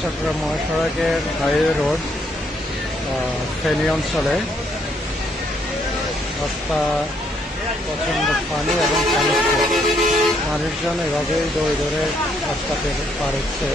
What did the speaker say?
চট্টগ্রাম মহাসড়কের highway road Feni অঞ্চলে রাস্তা প্রচণ্ড পানি এবং মানুষজন এভাবেই দৌড়ে দৌড়ে রাস্তা পার হচ্ছে।